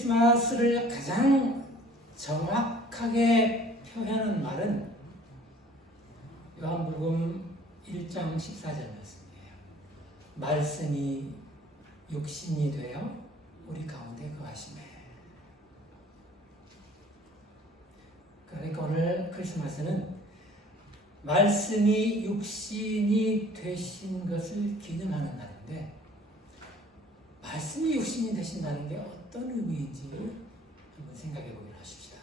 크리스마스를 가장 정확하게 표현하는 말은 요한복음 1장 14절 말씀이에요. 말씀이 육신이 되어 우리 가운데 거하시네. 그러니까 오늘 크리스마스는 말씀이 육신이 되신 것을 기념하는 날인데, 말씀이 육신이 되신다는 게 어떤 의미인지 한번 생각해 보기로 하십시다.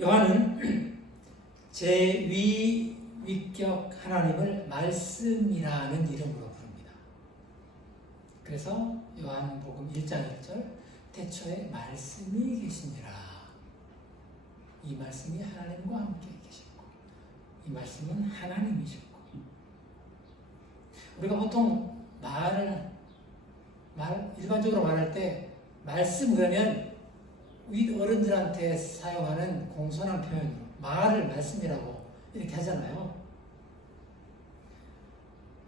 요한은 제-위위격 하나님을 말씀이라는 이름으로 부릅니다. 그래서 요한복음 1장 1절 태초에 말씀이 계시니라. 이 말씀이 하나님과 함께 계셨고 이 말씀은 하나님이셨고, 우리가 보통 일반적으로 말할 때 말씀 그러면 윗 어른들한테 사용하는 공손한 표현으로 말을 말씀이라고 이렇게 하잖아요.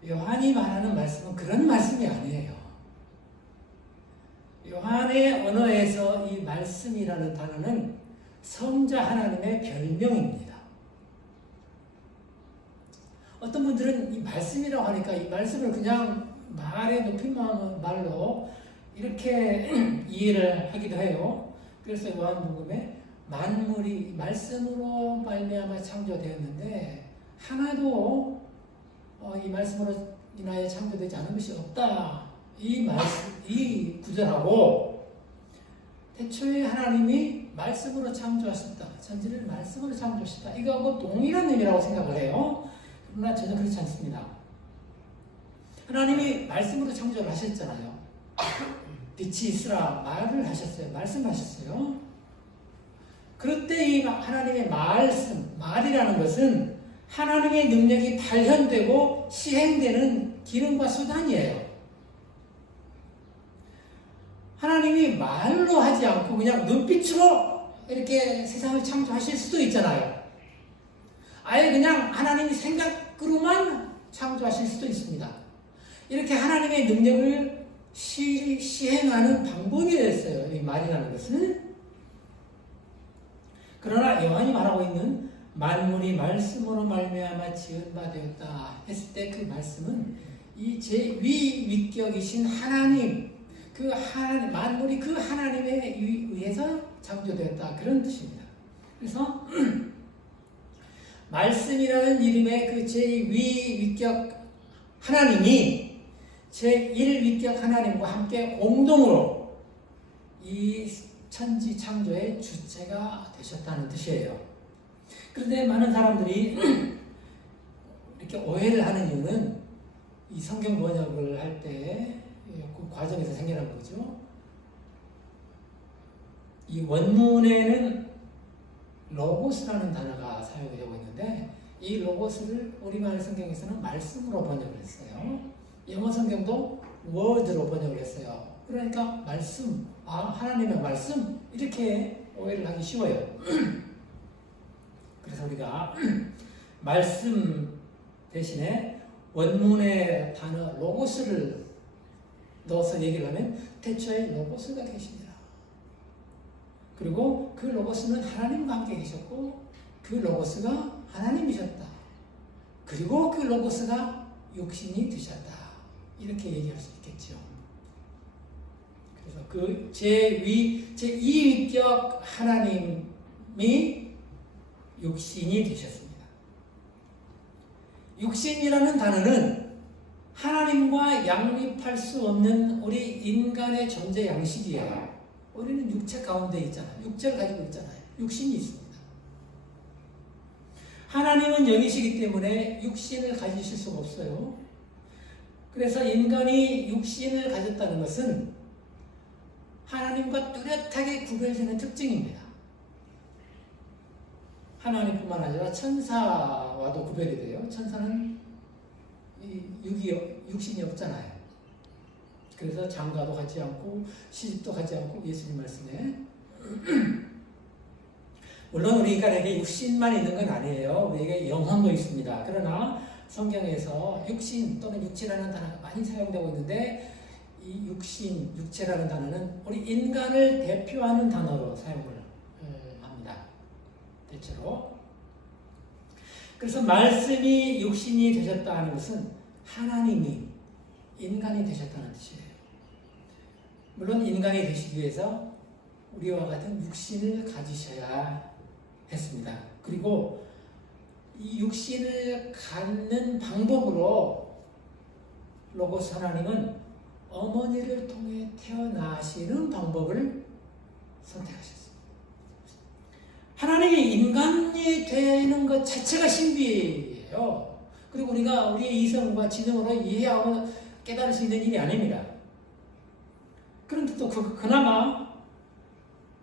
요한이 말하는 말씀은 그런 말씀이 아니에요. 요한의 언어에서 이 말씀이라는 단어는 성자 하나님의 별명입니다. 어떤 분들은 이 말씀이라고 하니까 이 말씀을 그냥 말의 높임말로 이렇게 이해를 하기도 해요. 그래서 요한복음에 만물이 말씀으로 말미암아 창조되었는데 하나도 이 말씀으로 인하여 창조되지 않은 것이 없다. 이 구절하고 태초에 하나님이 말씀으로 창조하셨다. 천지를 말씀으로 창조하셨다. 이거하고 동일한 의미라고 생각을 해요. 그러나 전혀 그렇지 않습니다. 하나님이 말씀으로 창조를 하셨잖아요. 빛이 있으라 말을 하셨어요. 말씀하셨어요. 그럴 때 이 하나님의 말이라는 것은 하나님의 능력이 발현되고 시행되는 기능과 수단이에요. 하나님이 말로 하지 않고 그냥 눈빛으로 이렇게 세상을 창조하실 수도 있잖아요. 아예 그냥 하나님이 생각으로만 창조하실 수도 있습니다. 이렇게 하나님의 능력을 시행하는 방법이 됐어요. 이 말이라는 것은. 그러나 요한이 말하고 있는 만물이 말씀으로 말미암아 지은 바 되었다 했을 때 그 말씀은 이 제-위위격이신 하나님, 만물이 그 하나님에 의해서 창조되었다, 그런 뜻입니다. 그래서 말씀이라는 이름의 그 제-위위격 하나님이 제1위격 하나님과 함께 공동으로 이 천지 창조의 주체가 되셨다는 뜻이에요. 그런데 많은 사람들이 이렇게 오해를 하는 이유는 이 성경 번역을 할 때 그 과정에서 생겨난 거죠. 이 원문에는 로고스라는 단어가 사용이 되고 있는데 이 로고스를 우리말 성경에서는 말씀으로 번역을 했어요. 영어 성경도 word로 번역을 했어요. 그러니까 말씀, 하나님의 말씀, 이렇게 오해를 하기 쉬워요. 그래서 우리가 말씀 대신에 원문의 단어 로고스를 넣어서 얘기를 하면 태초에 로고스가 계십니다. 그리고 그 로고스는 하나님과 함께 계셨고 그 로고스가 하나님이셨다. 그리고 그 로고스가 육신이 되셨다. 이렇게 얘기할 수 있겠죠. 그래서 그 제2위격 하나님이 육신이 되셨습니다. 육신이라는 단어는 하나님과 양립할 수 없는 우리 인간의 존재 양식이에요. 우리는 육체 가운데 있잖아요. 육체를 가지고 있잖아요. 육신이 있습니다. 하나님은 영이시기 때문에 육신을 가지실 수가 없어요. 그래서 인간이 육신을 가졌다는 것은 하나님과 뚜렷하게 구별되는 특징입니다. 하나님뿐만 아니라 천사와도 구별이 돼요. 천사는 육신이 없잖아요. 그래서 장가도 가지 않고 시집도 가지 않고 예수님 말씀에 물론 우리 인간에게 육신만 있는 건 아니에요. 우리에게 영혼도 있습니다. 그러나 성경에서 육신 또는 육체라는 단어가 많이 사용되고 있는데 이 육신, 육체라는 단어는 우리 인간을 대표하는 단어로 사용을 합니다. 대체로. 그래서 말씀이 육신이 되셨다 하는 것은 하나님이 인간이 되셨다는 뜻이에요. 물론 인간이 되시기 위해서 우리와 같은 육신을 가지셔야 했습니다. 그리고 이 육신을 갖는 방법으로 로고스 하나님은 어머니를 통해 태어나시는 방법을 선택하셨습니다. 하나님이 인간이 되는 것 자체가 신비예요. 그리고 우리가 우리의 이성과 지능으로 이해하고 깨달을 수 있는 일이 아닙니다. 그런데 또 그나마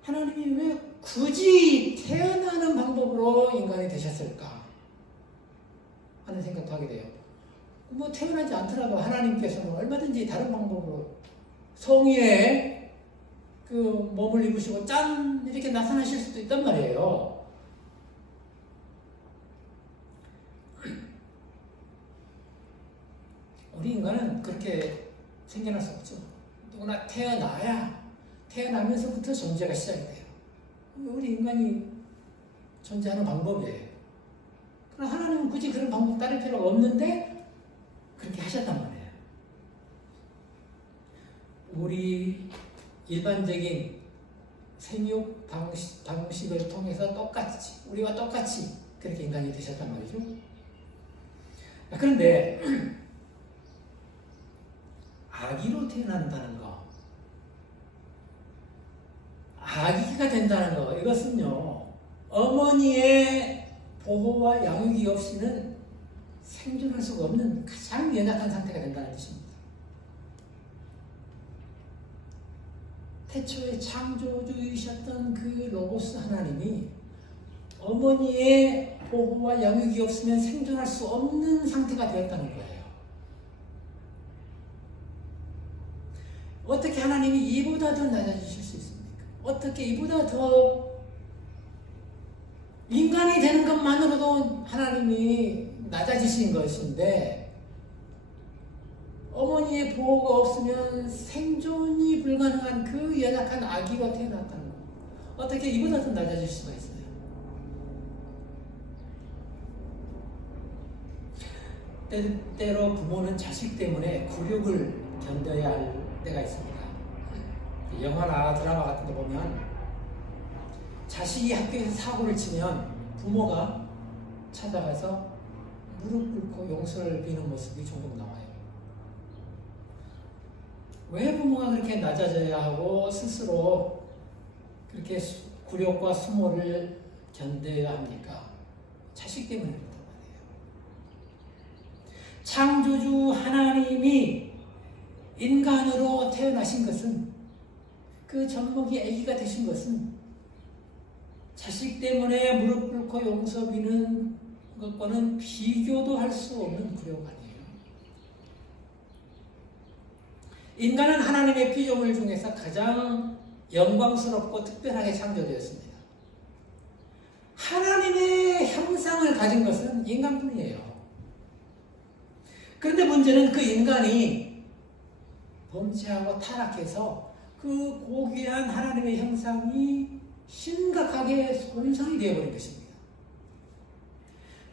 하나님이 왜 굳이 태어나는 방법으로 인간이 되셨을까 하는 생각도 하게 돼요. 뭐 태어나지 않더라도 하나님께서는 얼마든지 다른 방법으로 성의에 그 몸을 입으시고 짠 이렇게 나타나실 수도 있단 말이에요. 우리 인간은 그렇게 생겨날 수 없죠. 누구나 태어나면서부터 존재가 시작이 돼요. 우리 인간이 존재하는 방법이에요. 그러나 하나님은 굳이 그런 방법 따를 필요가 없는데 그렇게 하셨단 말이에요. 우리 일반적인 생육 방식을 통해서 우리와 똑같이 그렇게 인간이 되셨단 말이죠. 그런데 아기로 태어난다는 거, 아기가 된다는 거, 이것은요, 어머니의 보호와 양육이 없이는 생존할 수가 없는 가장 연약한 상태가 된다는 뜻입니다. 태초에 창조주이셨던 그 로고스 하나님이 어머니의 보호와 양육이 없으면 생존할 수 없는 상태가 되었다는 거예요. 어떻게 하나님이 이보다 더 낮아지실 수 있습니까? 어떻게 이보다 더 인간이 되는 것만으로도 하나님이 낮아지신 것인데 어머니의 보호가 없으면 생존이 불가능한 그 연약한 아기가 태어났다는 것. 어떻게 이보다 더 낮아질 수가 있어요? 때로 부모는 자식 때문에 굴욕을 견뎌야 할 때가 있습니다. 영화나 드라마 같은 거 보면 자식이 학교에서 사고를 치면 부모가 찾아가서 무릎 꿇고 용서를 비는 모습이 종종 나와요. 왜 부모가 그렇게 낮아져야 하고 스스로 그렇게 굴욕과 수모를 견뎌야 합니까? 자식 때문에 그렇단 말이에요. 창조주 하나님이 인간으로 태어나신 것은, 그 젖먹이 아기가 되신 것은 자식 때문에 무릎 꿇고 용서 비는 것과는 비교도 할 수 없는 굴욕 아니에요. 인간은 하나님의 피조물 중에서 가장 영광스럽고 특별하게 창조되었습니다. 하나님의 형상을 가진 것은 인간뿐이에요. 그런데 문제는 그 인간이 범죄하고 타락해서 그 고귀한 하나님의 형상이 심각하게 손상이 되어버린 것입니다.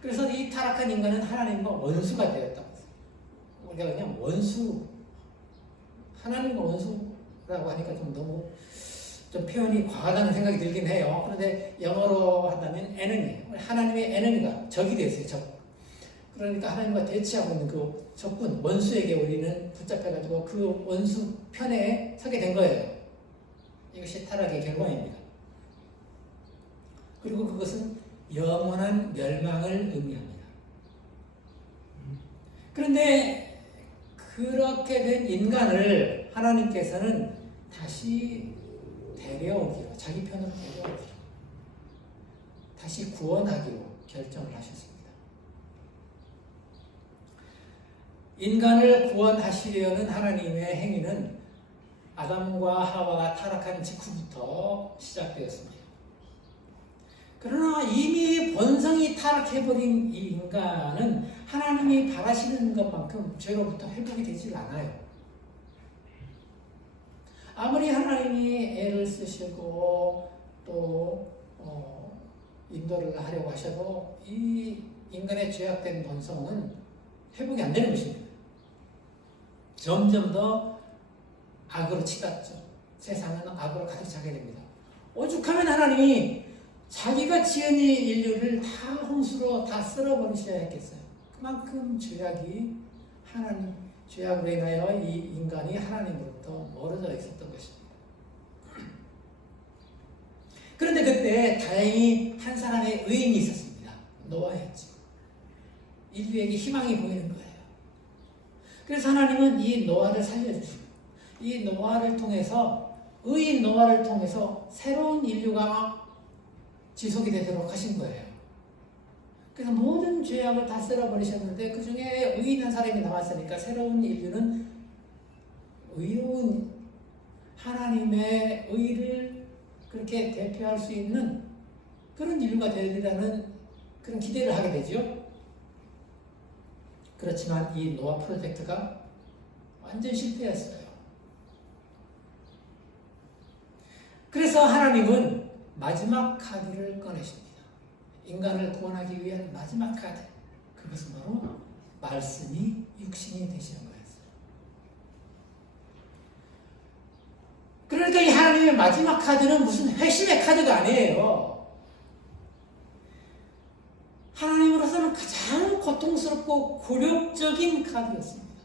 그래서 이 타락한 인간은 하나님과 원수가 되었다고 했어요. 우리가 그냥 하나님과 원수라고 하니까 너무 표현이 과하다는 생각이 들긴 해요. 그런데 영어로 한다면 enemy, 하나님의 enemy가 적이 됐어요. 적. 그러니까 하나님과 대치하고 있는 그 적군, 원수에게 우리는 붙잡혀가지고 그 원수 편에 서게 된 거예요. 이것이 타락의 결과입니다. 그리고 그것은 영원한 멸망을 의미합니다. 그런데 그렇게 된 인간을 하나님께서는 다시 데려오기로, 자기 편으로 데려오기로, 다시 구원하기로 결정을 하셨습니다. 인간을 구원하시려는 하나님의 행위는 아담과 하와가 타락한 직후부터 시작되었습니다. 그러나 이미 본성이 타락해버린 이 인간은 하나님이 바라시는 것만큼 죄로부터 회복이 되질 않아요. 아무리 하나님이 애를 쓰시고 또 인도를 하려고 하셔도 이 인간의 죄악된 본성은 회복이 안 되는 것입니다. 점점 더 악으로 치닫죠. 세상은 악으로 가득 차게 됩니다. 오죽하면 하나님이 자기가 지은 이 인류를 다 홍수로 다 쓸어버리셔야 했겠어요. 그만큼 죄악으로 인하여 이 인간이 하나님으로부터 멀어져 있었던 것입니다. 그런데 그때 다행히 한 사람의 의인이 있었습니다. 노아였죠. 인류에게 희망이 보이는 거예요. 그래서 하나님은 이 노아를 살려주시고 이 노아를 통해서 의인 노아를 통해서 새로운 인류가 지속이 되도록 하신 거예요. 그래서 모든 죄악을 다 쓸어버리셨는데 그 중에 의인한 사람이 남았으니까 새로운 인류는 의로운 하나님의 의를 그렇게 대표할 수 있는 그런 인류가 되리라는 그런 기대를 하게 되죠. 그렇지만 이 노아 프로젝트가 완전 실패했어요. 그래서 하나님은 마지막 카드를 꺼내십니다. 인간을 구원하기 위한 마지막 카드. 그것은 바로 말씀이 육신이 되시는 거였어요. 그러니까 이 하나님의 마지막 카드는 무슨 회심의 카드가 아니에요. 하나님으로서는 가장 고통스럽고 굴욕적인 카드였습니다.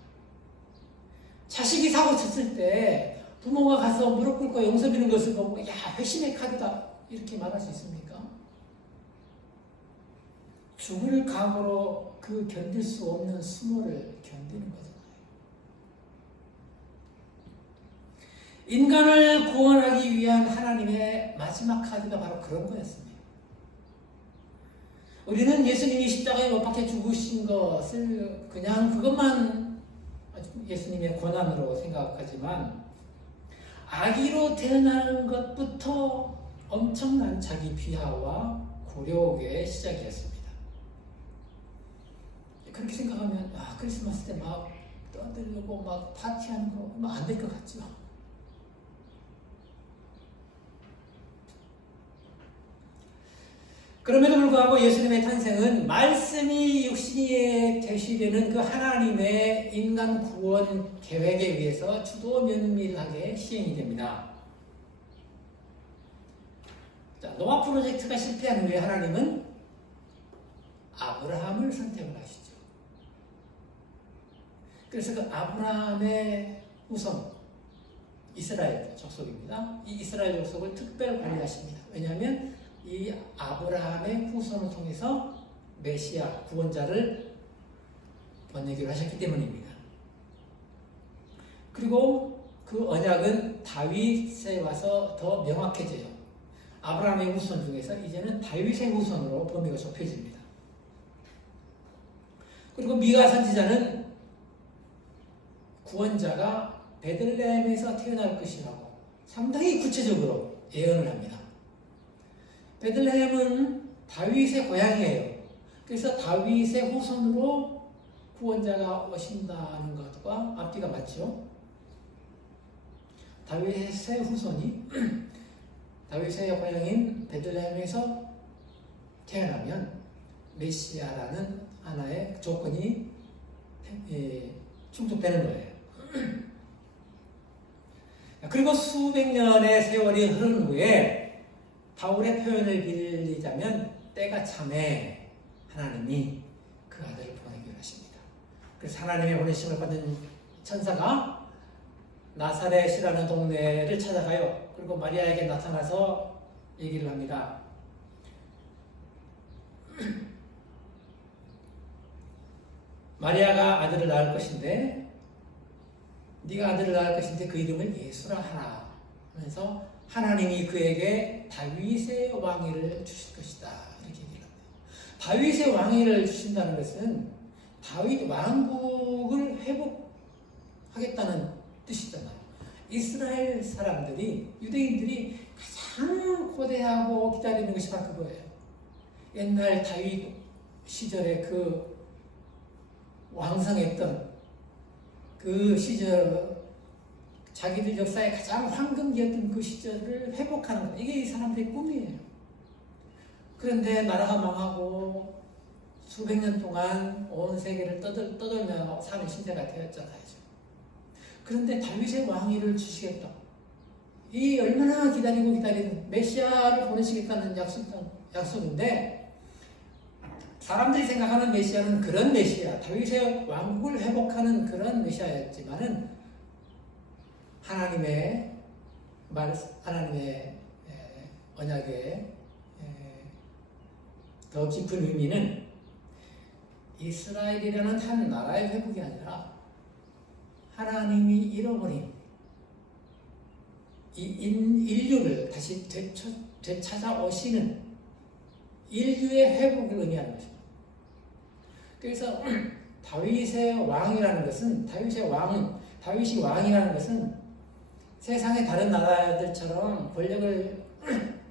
자식이 사고 쳤을 때 부모가 가서 무릎 꿇고 용서 비는 것을 보고 야, 회심의 카드다 이렇게 말할 수 있습니까? 죽을 각오로 그 견딜 수 없는 수모를 견디는 거잖아요. 인간을 구원하기 위한 하나님의 마지막 카드가 바로 그런 거였습니다. 우리는 예수님이 십자가에 못 박혀 죽으신 것을 그냥 그것만 예수님의 고난으로 생각하지만 아기로 태어나는 것부터 엄청난 자기 비하와 굴욕의 시작이었습니다. 그렇게 생각하면 크리스마스 때 막 떠들고 막 파티하는 거 안 될 것 같죠? 그럼에도 불구하고 예수님의 탄생은 말씀이 육신이 되시려는 그 하나님의 인간 구원 계획에 의해서 주도 면밀하게 시행이 됩니다. 자, 노아 프로젝트가 실패한 후에 하나님은 아브라함을 선택을 하시죠. 그래서 그 아브라함의 후손, 이스라엘 족속입니다. 이 이스라엘 족속을 특별 관리하십니다. 왜냐하면 이 아브라함의 후손을 통해서 메시아, 구원자를 보내기로 하셨기 때문입니다. 그리고 그 언약은 다윗에 와서 더 명확해져요. 아브라함의 후손 중에서 이제는 다윗의 후손으로 범위가 좁혀집니다. 그리고 미가 선지자는 구원자가 베들레헴에서 태어날 것이라고 상당히 구체적으로 예언을 합니다. 베들레헴은 다윗의 고향이에요. 그래서 다윗의 후손으로 구원자가 오신다는 것과 앞뒤가 맞죠. 다윗의 후손이 다윗의 고향인 베들레헴에서 태어나면 메시아라는 하나의 조건이 충족되는 거예요. 그리고 수백 년의 세월이 흐른 후에 바울의 표현을 빌리자면 때가 참에 하나님이 그 아들을 보내기로 하십니다. 그래서 하나님의 보내심을 받은 천사가 나사렛이라는 동네를 찾아가요. 그리고 마리아에게 나타나서 얘기를 합니다. 마리아가 아들을 낳을 것인데 네가 아들을 낳을 것인데 그 이름을 예수라 하라 하면서 하나님이 그에게 다윗의 왕위를 주실 것이다 이렇게 얘기를 합니다. 다윗의 왕위를 주신다는 것은 다윗 왕국을 회복하겠다는 뜻이잖아요. 이스라엘 사람들이, 유대인들이 가장 고대하고 기다리는 것이 바로 그거예요. 옛날 다윗 시절에 그 왕성했던 그 시절 자기들 역사의 가장 황금기였던 그 시절을 회복하는 것, 이게 이 사람들의 꿈이에요. 그런데 나라가 망하고 수백 년 동안 온 세계를 떠돌며 사는 시대가 되었잖아요. 그런데 다윗의 왕위를 주시겠다. 이 얼마나 기다리고 기다린 메시아를 보내시겠다는 약속인데, 사람들이 생각하는 메시아는 그런 메시아, 다윗의 왕국을 회복하는 그런 메시아였지만은 하나님의 언약의 더 깊은 의미는 이스라엘이라는 한 나라의 회복이 아니라 하나님이 잃어버린 이 인류를 다시 되찾아오시는 인류의 회복을 의미하는 것입니다. 그래서 다윗의 왕이라는 것은, 다윗이 왕이라는 것은 세상의 다른 나라들처럼 권력을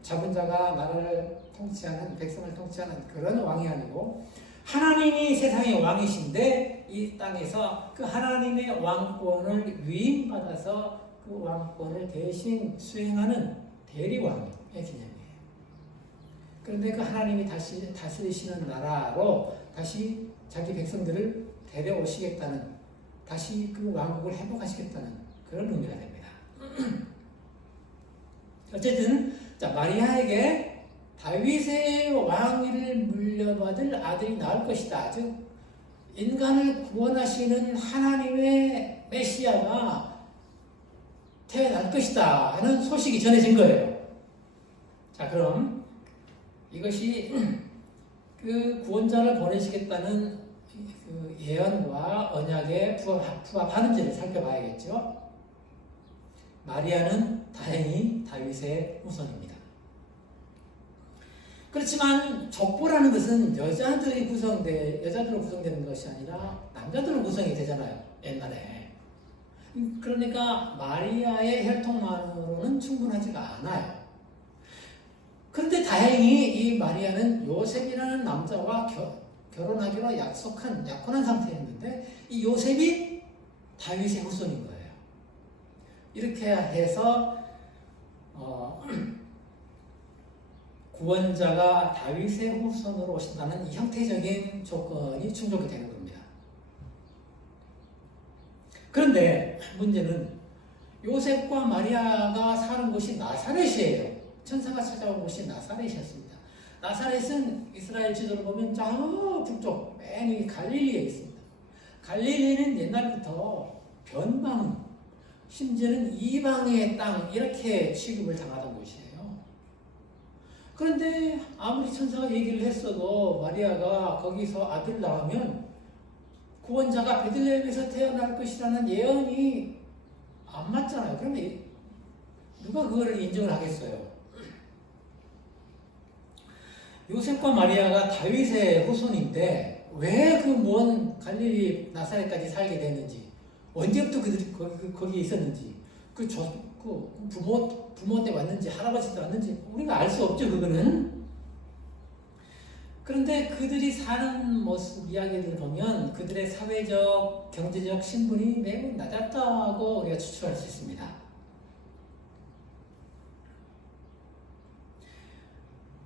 잡은 자가 나라를 통치하는, 백성을 통치하는 그런 왕이 아니고, 하나님이 세상의 왕이신데 이 땅에서 그 하나님의 왕권을 위임받아서 그 왕권을 대신 수행하는 대리왕의 개념이에요. 그런데 그 하나님이 다시 다스리시는 나라로 다시 자기 백성들을 데려오시겠다는, 다시 그 왕국을 회복하시겠다는 그런 의미가 됩니다. 어쨌든 마리아에게 다윗의 왕위를 물려받을 아들이 나올 것이다. 즉 인간을 구원하시는 하나님의 메시아가 태어날 것이다 하는 소식이 전해진 거예요. 자, 그럼 이것이 그 구원자를 보내시겠다는 그 예언과 언약에 부합하는지를 살펴봐야겠죠. 마리아는 다행히 다윗의 후손입니다. 그렇지만 족보라는 것은 여자들로 구성되는 것이 아니라 남자들로 구성이 되잖아요, 옛날에. 그러니까 마리아의 혈통만으로는 충분하지가 않아요. 그런데 다행히 이 마리아는 요셉이라는 남자와 결혼하기로 약혼한 상태였는데, 이 요셉이 다윗의 후손인 거예요. 이렇게 해서 구원자가 다윗의 후손으로 오신다는 이 형태적인 조건이 충족이 되는 겁니다. 그런데 문제는 요셉과 마리아가 사는 곳이 나사렛이에요. 천사가 찾아온 곳이 나사렛이었습니다. 나사렛은 이스라엘 지도를 보면 저 북쪽 맨 위 갈릴리에 있습니다. 갈릴리는 옛날부터 변방, 심지어는 이방의 땅, 이렇게 취급을 당하던 곳이에요. 그런데 아무리 천사가 얘기를 했어도 마리아가 거기서 아들 낳으면 구원자가 베들레헴에서 태어날 것이라는 예언이 안 맞잖아요. 그러면 누가 그거를 인정을 하겠어요? 요셉과 마리아가 다윗의 후손인데 왜 그 먼 갈릴리 나사렛까지 살게 됐는지, 언제부터 그들이 거기에 있었는지, 부모 때 왔는지 할아버지 때 왔는지 우리가 알 수 없죠, 그거는. 그런데 그들이 사는 모습 이야기를 보면 그들의 사회적, 경제적 신분이 매우 낮았다고 우리가 추측할 수 있습니다.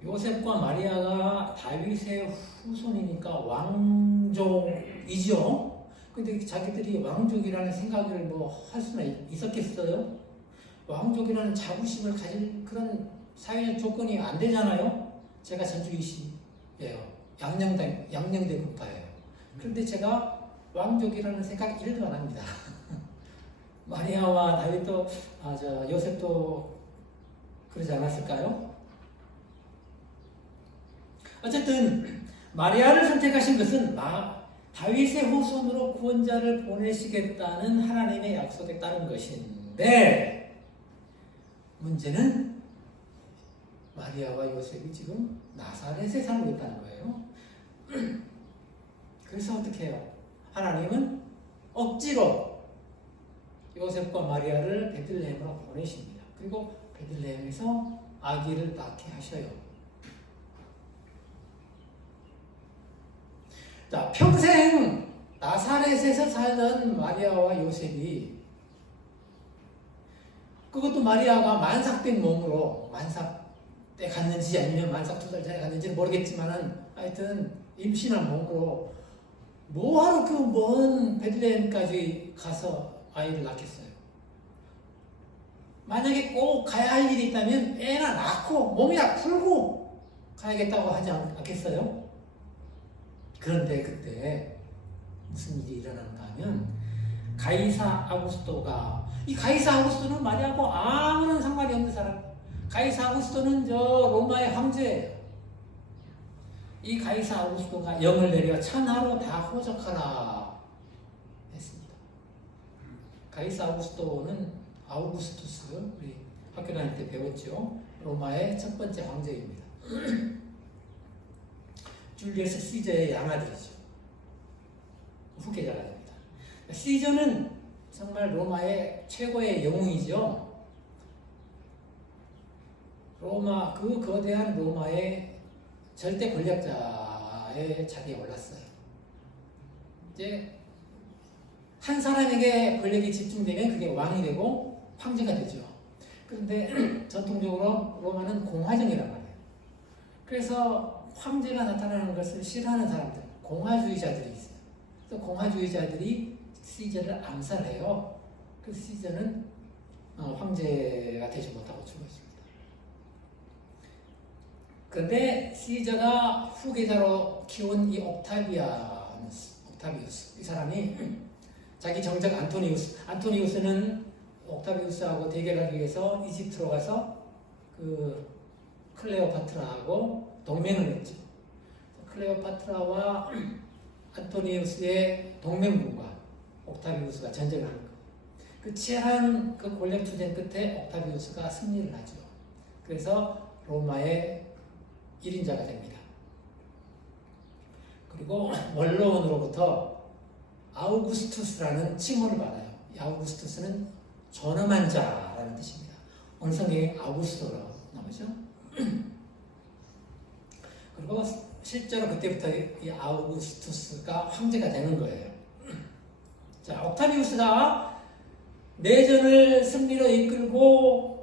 요셉과 마리아가 다윗의 후손이니까 왕족이죠. 근데 자기들이 왕족이라는 생각을 할 수는 있었겠어요? 왕족이라는 자부심을 가질 그런 사회적 조건이 안 되잖아요. 제가 전주이시예요. 양녕대 국가예요. 그런데 제가 왕족이라는 생각이 1도 안 합니다. 마리아와 다윗도, 요셉도 그러지 않았을까요? 어쨌든 마리아를 선택하신 것은 다윗의 후손으로 구원자를 보내시겠다는 하나님의 약속에 따른 것인데, 문제는 마리아와 요셉이 지금 나사렛에 살고 있다는 거예요. 그래서 어떻게 해요? 하나님은 억지로 요셉과 마리아를 베들레헴으로 보내십니다. 그리고 베들레헴에서 아기를 낳게 하셔요. 자, 평생 나사렛에서 살던 마리아와 요셉이 그것도 마리아가 만삭된 몸으로, 만삭 때 갔는지 아니면 만삭 2달 전에 갔는지는 모르겠지만은 하여튼 임신한 몸으로 뭐하러 그 먼 베들레헴까지 가서 아이를 낳겠어요? 만약에 꼭 가야 할 일이 있다면 애나 낳고 몸이나 풀고 가야겠다고 하지 않겠어요? 그런데 그때 무슨 일이 일어난가 하면 가이사 아구스토가, 이 가이사 아구스토는 마리아하고 아무런 상관이 없는 사람. 가이사 아구스토는 저 로마의 황제예요. 이 가이사 아구스토가 영을 내려 천하로 다 호적하라 했습니다. 가이사 아구스토는 아우구스투스, 우리 학교 다닐 때 배웠죠. 로마의 첫 번째 황제입니다. 줄리어스 시저의 양아들이죠. 후계자가 됩니다. 시저는 정말 로마의 최고의 영웅이죠. 로마, 그 거대한 로마의 절대 권력자의 자리에 올랐어요. 이제 한 사람에게 권력이 집중되면 그게 왕이 되고 황제가 되죠. 그런데 전통적으로 로마는 공화정이란 말이에요. 그래서 황제가 나타나는 것을 싫어하는 사람들, 공화주의자들이 있어요. 그래서 공화주의자들이 시저를 암살해요. 그래서 시저는 황제가 되지 못하고 죽었습니다. 그런데 시저가 후계자로 키운 이 옥타비우스, 이 사람이 자기 정적 안토니우스는 옥타비우스하고 대결하기 위해서 이집트로 가서 그 클레오파트라하고 동맹을 했죠. 클레오파트라와 안토니우스의 동맹군과 옥타비우스가 전쟁을 하는 거예요. 그 치열한 그 권력 투쟁 끝에 옥타비우스가 승리를 하죠. 그래서 로마의 1인자가 됩니다. 그리고 원로원으로부터 아우구스투스라는 칭호를 받아요. 이 아우구스투스는 존엄한 자라는 뜻입니다. 오늘 성경에 아우구스토라고 나오죠. 그리고 실제로 그때부터 이 아우구스투스가 황제가 되는 거예요. 자, 옥타비우스가 내전을 승리로 이끌고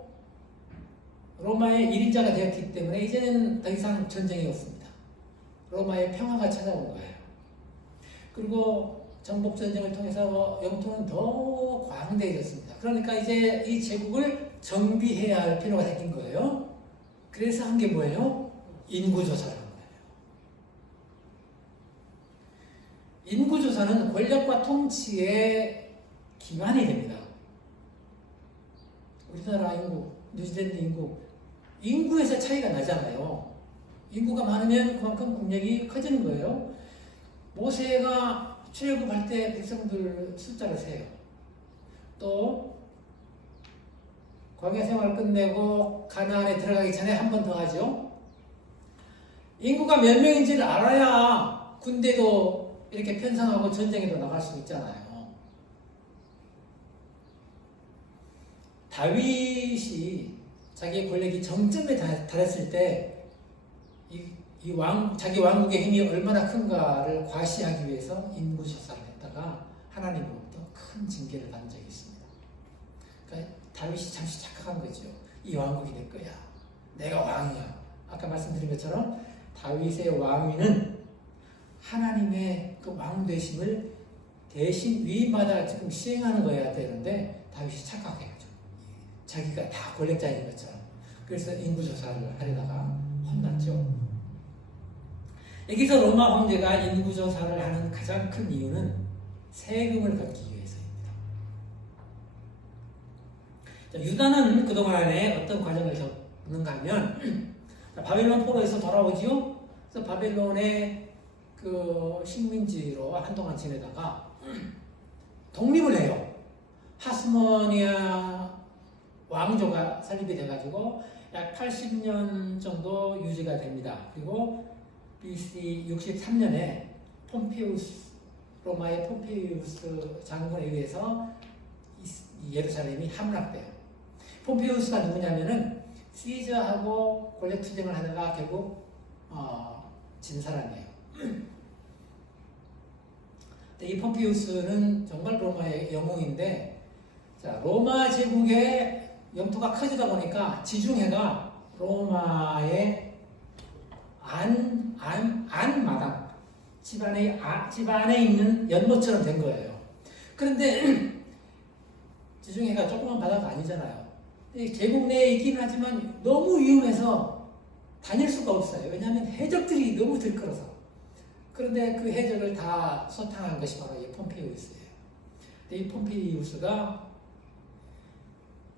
로마의 1인자가 되었기 때문에 이제는 더 이상 전쟁이 없습니다. 로마의 평화가 찾아온 거예요. 그리고 정복전쟁을 통해서 영토는 더 광대해졌습니다. 그러니까 이제 이 제국을 정비해야 할 필요가 생긴 거예요. 그래서 한 게 뭐예요? 인구조사를 한 거예요. 인구조사는 권력과 통치의 기반이 됩니다. 우리나라 인구, 뉴질랜드 인구에서 차이가 나잖아요. 인구가 많으면 그만큼 국력이 커지는 거예요. 모세가 출애굽할 때 백성들 숫자를 세요. 또 광야 생활을 끝내고 가나안에 들어가기 전에 한 번 더 하죠. 인구가 몇 명인지를 알아야 군대도 이렇게 편성하고 전쟁에도 나갈 수 있잖아요. 다윗이 자기의 권력이 정점에 달했을 때 자기 왕국의 힘이 얼마나 큰가를 과시하기 위해서 인구조사를 했다가 하나님으로부터 큰 징계를 받은 적이 있습니다. 그러니까 다윗이 잠시 착각한 거죠. 이 왕국이 내 거야. 내가 왕이야. 아까 말씀드린 것처럼 다윗의 왕위는 하나님의 그 왕 되심을 대신 위임받아 지금 시행하는 거여야 되는데 다윗이 착각해요. 자기가 다 권력자인 것처럼. 그래서 인구조사를 하려다가 혼났죠. 여기서 로마 황제가 인구조사를 하는 가장 큰 이유는 세금을 걷기 위해서입니다. 자, 유다는 그동안에 어떤 과정을 겪는가 하면 바벨론 포로에서 돌아오지요. 그래서 바벨론의 그 식민지로 한동안 지내다가 독립을 해요. 하스모니아 왕조가 설립이 돼가지고 약 80년 정도 유지가 됩니다. 그리고 BC 63년에 로마의 폼페이우스 장군에 의해서 예루살렘이 함락돼요. 폼페이우스가 누구냐면은 시저하고 권력 투쟁을 하다가 결국 진 사람이에요. 이 폼페이우스는 정말 로마의 영웅인데, 자, 로마 제국의 영토가 커지다 보니까 지중해가 로마의 안마당, 집안에 있는 연못처럼 된 거예요. 그런데 지중해가 조그만 바다가 아니잖아요. 제국 내에 있긴 하지만 너무 위험해서 다닐 수가 없어요. 왜냐하면 해적들이 너무 들끓어서. 그런데 그 해적을 다 소탕한 것이 바로 이 폼페이우스예요. 이 폼페이우스가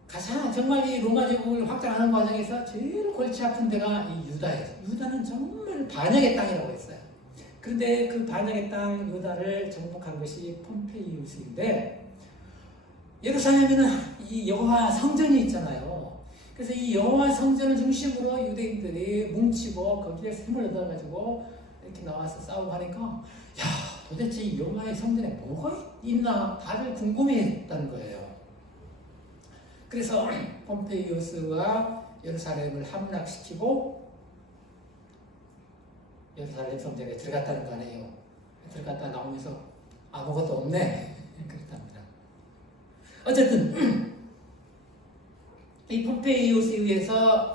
가장 정말 이 로마 제국을 확장하는 과정에서 제일 골치 아픈 데가 이 유다예요. 유다는 정말 반역의 땅이라고 했어요. 그런데 그 반역의 땅 유다를 정복한 것이 폼페이우스인데, 예루살렘에는 이 여호와 성전이 있잖아요. 그래서 이 여호와 성전을 중심으로 유대인들이 뭉치고 거기에 샘을 얻어가지고 이렇게 나와서 싸우고 하니까, 야, 도대체 이 여호와의 성전에 뭐가 있나 다들 궁금해했다는 거예요. 그래서 폼페이우스가 예루살렘을 함락시키고 예루살렘 성전에 들어갔다는 거 아니에요. 들어갔다 나오면서 아무것도 없네. 그렇답니다. 어쨌든 이 폼페이우스에 의해서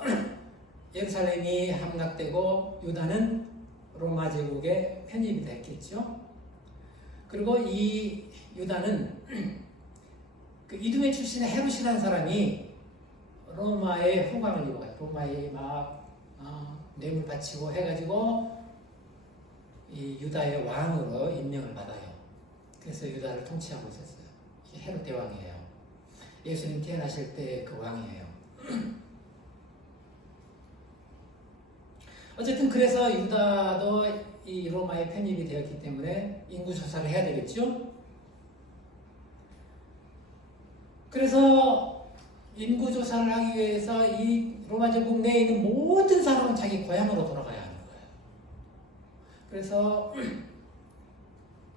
예루살렘이 함락되고 유다는 로마 제국에 편입이 됐겠죠. 그리고 이 유다는 그 이두메 출신의 헤롯이라는 사람이 로마의 호강을 입어요. 로마에 막 뇌물 바치고 해가지고 이 유다의 왕으로 임명을 받아요. 그래서 유다를 통치하고 있었어요. 이게 헤롯 대왕이에요. 예수님 태어나실 때 그 왕이에요. 어쨌든 그래서 유다도 이 로마에 편입이 되었기 때문에 인구조사를 해야 되겠죠. 그래서 인구조사를 하기 위해서 이 로마 제국 내에 있는 모든 사람은 자기 고향으로 돌아가야 하는 거예요. 그래서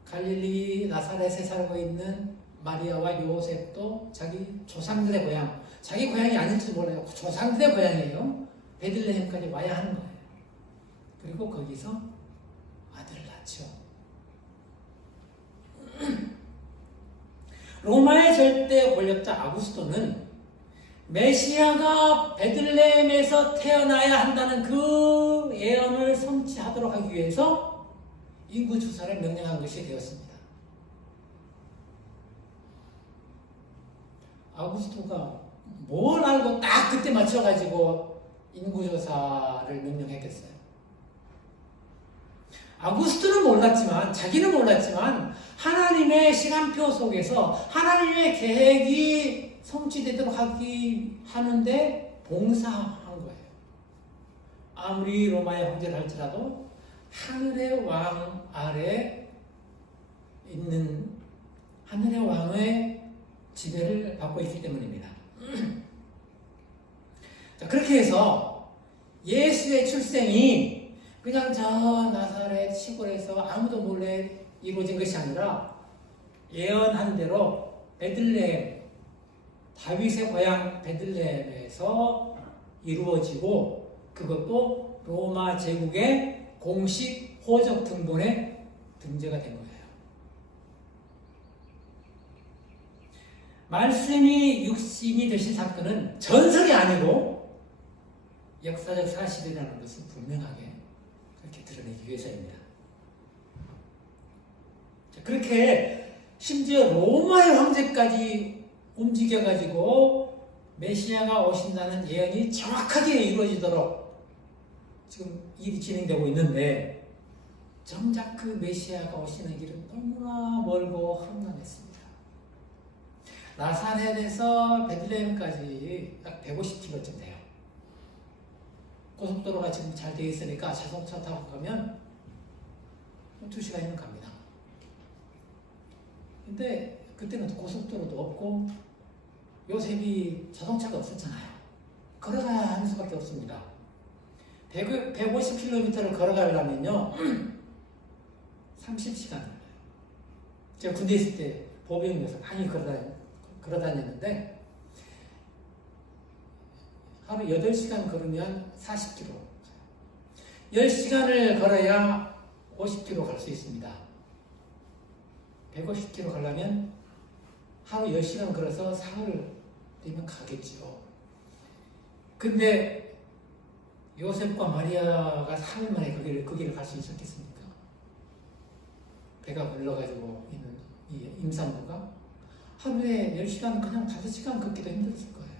갈릴리 나사렛에 살고 있는 마리아와 요셉도 자기 조상들의 고향, 자기 고향이 아닐지 몰라요. 조상들의 고향이에요. 베들레헴까지 와야 하는 거예요. 그리고 거기서 아들을 낳죠. 로마의 절대 권력자 아구스토는 메시아가 베들레헴에서 태어나야 한다는 그 예언을 성취하도록 하기 위해서 인구조사를 명령한 것이 되었습니다. 아구스토가 뭘 알고 딱 그때 맞춰가지고 인구조사를 명령했겠어요. 아구스토는 몰랐지만, 자기는 몰랐지만 하나님의 시간표 속에서 하나님의 계획이 성취되도록 하는데 봉사한 거예요. 아무리 로마의 황제를 할지라도 하늘의 왕 아래 있는 하늘의 왕의 지배를 받고 있기 때문입니다. 자, 그렇게 해서 예수의 출생이 그냥 저 나사렛 시골에서 아무도 몰래 이루어진 것이 아니라 예언한 대로 베들레헴, 다윗의 고향 베들레헴에서 이루어지고, 그것도 로마 제국의 공식 호적 등본에 등재가 된 거예요. 말씀이 육신이 되신 사건은 전설이 아니고 역사적 사실이라는 것을 분명하게 그렇게 드러내기 위해서입니다. 그렇게 심지어 로마의 황제까지 움직여가지고 메시아가 오신다는 예언이 정확하게 이루어지도록 지금 일이 진행되고 있는데, 정작 그 메시아가 오시는 길은 너무나 멀고 험난했습니다. 나사렛에서 베들레헴까지 약 150km쯤 돼요. 고속도로가 지금 잘 되어 있으니까 자동차 타고 가면 2시간이면 갑니다. 근데 그때는 고속도로도 없고 요셉이 자동차가 없었잖아요. 걸어가야 하는 수밖에 없습니다. 150km를 걸어가려면요 30시간. 제가 군대에 있을 때 보병이어서 많이 걸어다녔는데 하루 8시간 걸으면 40km. 10시간을 걸어야 50km 갈 수 있습니다. 150km 가려면 하루 10시간 걸어서 사흘 되면 가겠죠. 근데 요셉과 마리아가 3일 만에 그 길을 갈 수 있었겠습니까? 배가 불러가지고 있는 이 임산부가 하루에 10시간, 그냥 5시간 걷기도 힘들었을 거예요.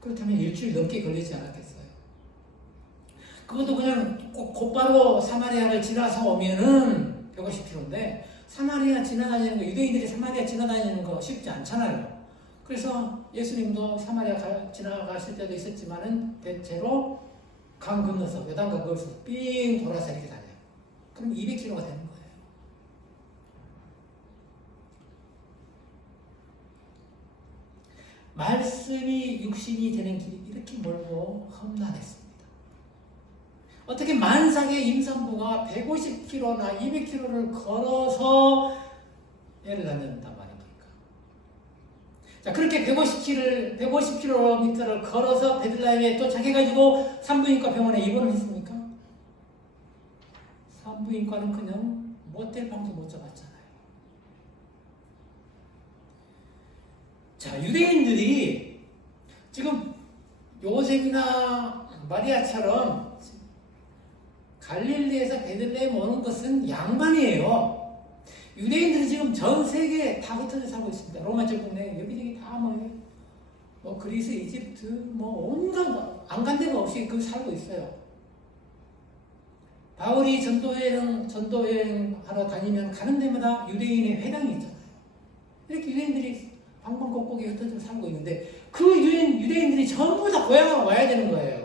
그렇다면 일주일 넘게 걸리지 않았겠어요? 그것도 그냥 곧바로 사마리아를 지나서 오면은 150km인데, 사마리아 지나다니는 거, 유대인들이 사마리아 지나다니는 거 쉽지 않잖아요. 그래서 예수님도 사마리아 지나가실 때도 있었지만은 대체로 강 건너서, 요단강 건너서 삥 돌아서 이렇게 다녀요. 그럼 200km가 되는 거예요. 말씀이 육신이 되는 길이 이렇게 멀고 험난했습니다. 어떻게 만삭의 임산부가 150km나 200km를 걸어서 애를 낳는단 말입니까? 자, 그렇게 150km를 걸어서 베들레헴에 도착해가지고 산부인과 병원에 입원을 했습니까? 산부인과는 그냥 모텔 방도 못 잡았잖아요. 자, 유대인들이 지금 요셉이나 마리아처럼 갈릴리에서 베들레헴 오는 것은 양반이에요. 유대인들이 지금 전 세계에 다 흩어져 살고 있습니다. 로마 제국 내 여기저기 다 뭐 그리스, 이집트, 뭐 온갖 안 간 데가 없이 그 살고 있어요. 바울이 전도여행 하러 다니면 가는 데마다 유대인의 회당이 있잖아요. 이렇게 유대인들이 방방곡곡에 흩어져 살고 있는데 그 유대인들이 전부 다 고향으로 와야 되는 거예요.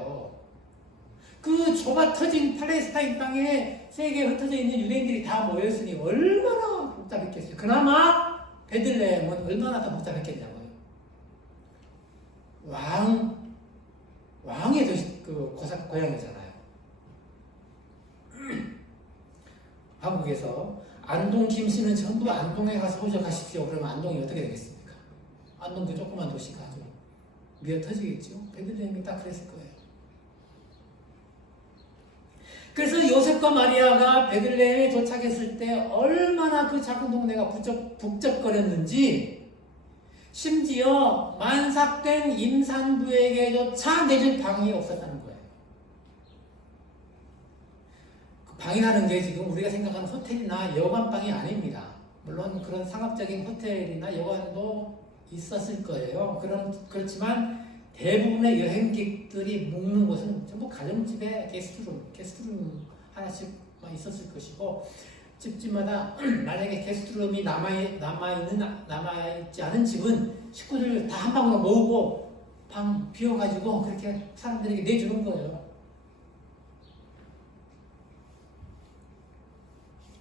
그 좁아 터진 팔레스타인 땅에 세계에 흩어져 있는 유대인들이 다 모였으니 얼마나 복잡했겠어요. 그나마 베들레헴은 얼마나 더 복잡했겠냐고요. 왕의 도시, 고향이잖아요. 한국에서 안동 김씨는 전부 안동에 가서 호적하십시오. 그러면 안동이 어떻게 되겠습니까? 안동 그 조그만 도시가 아주 미어 터지겠죠. 베들레헴이 딱 그랬을 거예요. 그래서 요셉과 마리아가 베들레헴에 도착했을 때 얼마나 그 작은 동네가 북적거렸는지, 심지어 만삭된 임산부에게조차 내줄 방이 없었다는 거예요. 그 방이라는 게 지금 우리가 생각하는 호텔이나 여관방이 아닙니다. 물론 그런 상업적인 호텔이나 여관도 있었을 거예요. 그렇지만 대부분의 여행객들이 묵는 곳은 전부 가정집에 게스트룸 하나씩만 있었을 것이고, 집집마다 만약에 게스트룸이 남아있지 않은 집은 식구들 다 한 방으로 모으고 방 비워가지고 그렇게 사람들에게 내주는 거예요.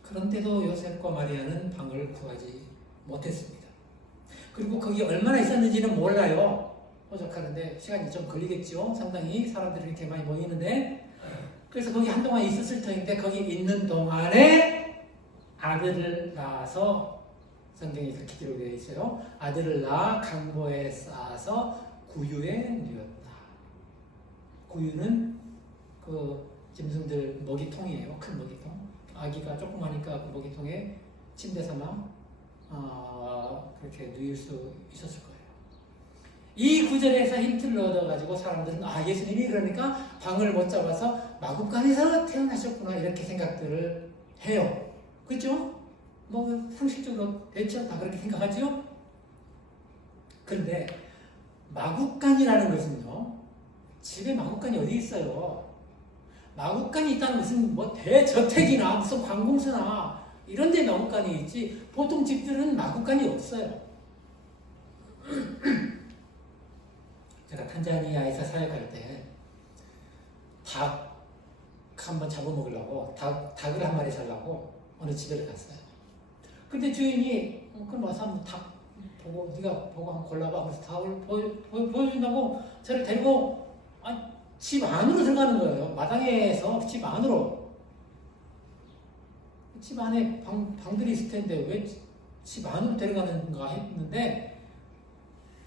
그런데도 요셉과 마리아는 방을 구하지 못했습니다. 그리고 거기 얼마나 있었는지는 몰라요. 호적하는데 시간이 좀 걸리겠죠. 상당히 사람들이 이렇게 많이 모이는데, 그래서 거기 한동안 있었을 터인데 거기 있는 동안에 아들을 낳아서, 성경이 그렇게 기록되어 있어요. 아들을 낳아 강보에 쌓아서 구유에 누였다. 구유는 그 짐승들 먹이통이에요. 큰 먹이통. 아기가 조그마니까 그 먹이통에 침대 삼아 그렇게 누일 수 있었을 거예요. 이 구절에서 힌트를 얻어가지고 사람들은 예수님이 그러니까 방을 못 잡아서 마구간에서 태어나셨구나 이렇게 생각들을 해요. 그렇죠? 뭐 상식적으로 대체로 다 그렇게 생각하죠? 그런데 마구간이라는 것은요, 집에 마구간이 어디 있어요? 마구간이 있다는 것은 뭐 대저택이나 무슨 관공서나 이런 데 마구간이 있지, 보통 집들은 마구간이 없어요. 제가 탄자니아에서 사역할 때 닭 한번 잡아먹으려고 닭을 한 마리 살라고 어느 집에 갔어요. 근데 주인이 그럼 와서 한번 닭 보고 네가 보고 한번 골라봐. 그래서 닭을 보여준다고 저를 데리고 집 안으로 들어가는 거예요. 마당에서 집 안으로. 집 안에 방들이 있을 텐데 왜 집 안으로 데려가는가 했는데,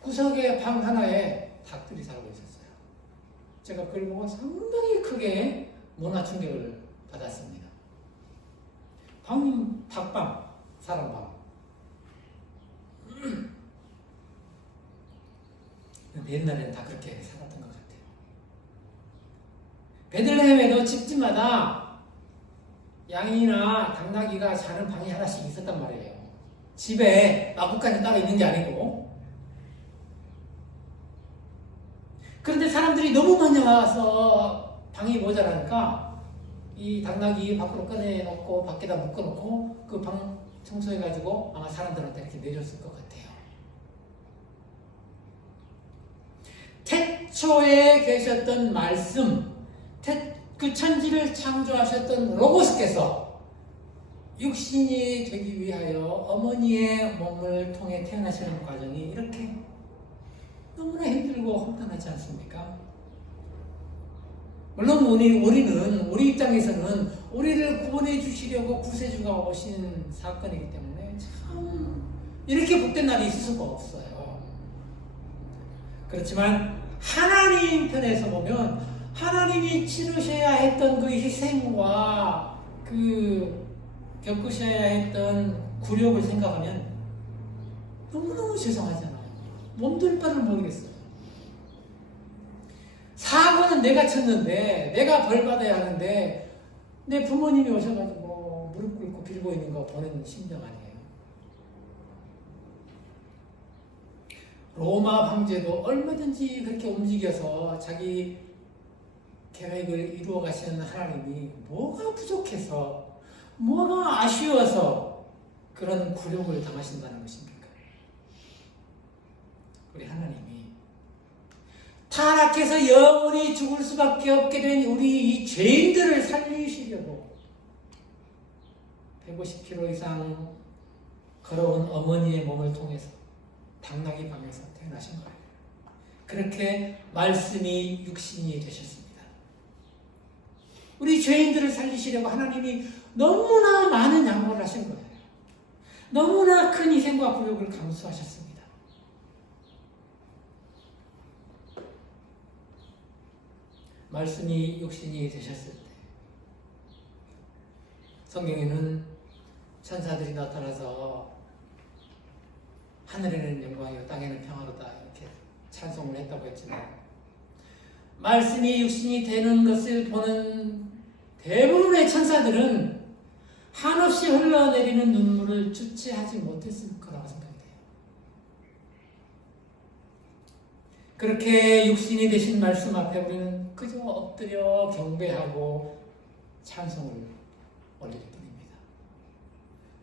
구석에 방 하나에 닭들이 살고 있었어요. 제가 그걸 보고 상당히 크게 문화 충격을 받았습니다. 방은 닭방, 사람방. 옛날에는 다 그렇게 살았던 것 같아요. 베들레헴에도 집집마다 양이나 당나귀가 자는 방이 하나씩 있었단 말이에요. 집에 마구간이 따로 있는 게 아니고. 그런데 사람들이 너무 많이 와서 방이 모자라니까 이 당나귀 밖으로 꺼내놓고 밖에다 묶어놓고 그 방 청소해가지고 아마 사람들한테 이렇게 내줬을 것 같아요. 태초에 계셨던 말씀, 그 천지를 창조하셨던 로고스께서 육신이 되기 위하여 어머니의 몸을 통해 태어나시는 과정이 이렇게 너무나 힘들고 험난하지 않습니까? 물론 우리 입장에서는 우리를 구원해 주시려고 구세주가 오신 사건이기 때문에 참 이렇게 복된 날이 있을 수가 없어요. 그렇지만 하나님 편에서 보면 하나님이 치르셔야 했던 그 희생과 그 겪으셔야 했던 굴욕을 생각하면 너무너무 죄송하잖아요. 몸도 바를 모르겠어요. 사고는 내가 쳤는데 내가 벌 받아야 하는데 내 부모님이 오셔가지고 무릎 꿇고 빌고 있는 거 보는 심정 아니에요. 로마 황제도 얼마든지 그렇게 움직여서 자기 계획을 이루어 가시는 하나님이 뭐가 부족해서 뭐가 아쉬워서 그런 굴욕을 당하신다는 것입니까? 우리 하나님이 타락해서 영원히 죽을 수밖에 없게 된 우리 이 죄인들을 살리시려고 150km 이상 걸어온 어머니의 몸을 통해서 당나귀 방에서 태어나신 거예요. 그렇게 말씀이 육신이 되셨습니다. 우리 죄인들을 살리시려고 하나님이 너무나 많은 양보를 하신 거예요. 너무나 큰 희생과 굴욕을 감수하셨습니다. 말씀이 육신이 되셨을 때 성경에는 천사들이 나타나서 하늘에는 영광이요 땅에는 평화로다 이렇게 찬송을 했다고 했지만 말씀이 육신이 되는 것을 보는 대부분의 천사들은 한없이 흘러내리는 눈물을 주체하지 못했을 거라고 생각돼요. 그렇게 육신이 되신 말씀 앞에 우리는 그저 엎드려 경배하고 찬송을 올릴 뿐입니다.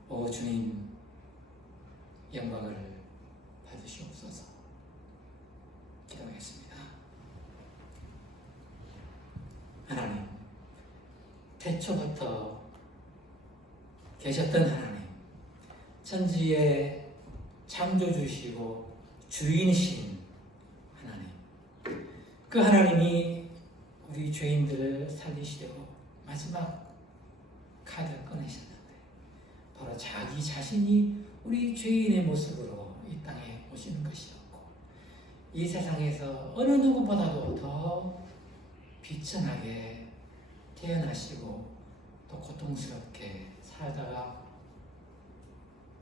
오 주님, 영광을 받으시옵소서. 기도하겠습니다. 하나님, 태초부터 계셨던 하나님, 천지의 창조주시고 주인이신 하나님, 그 하나님이 우리 죄인들을 살리시려고 마지막 카드를 꺼내셨는데 바로 자기 자신이 우리 죄인의 모습으로 이 땅에 오시는 것이었고 이 세상에서 어느 누구보다도 더 비천하게 태어나시고 또 고통스럽게 살다가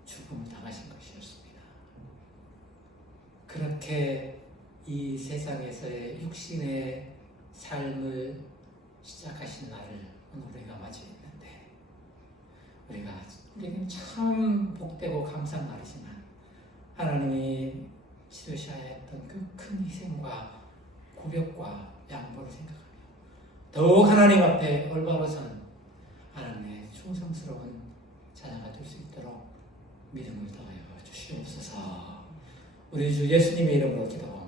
죽음을 당하신 것이었습니다. 그렇게 이 세상에서의 육신의 삶을 시작하신 날을 오늘 우리가 맞이했는데 우리에게는 참 복되고 감사한 날이지만 하나님이 치르셔야 했던 그 큰 희생과 굴욕과 양보를 생각하며 더욱 하나님 앞에 올바로 선 하나님의 충성스러운 자녀가 될 수 있도록 믿음을 더하여 주시옵소서. 우리 주 예수님의 이름으로 기도합니다.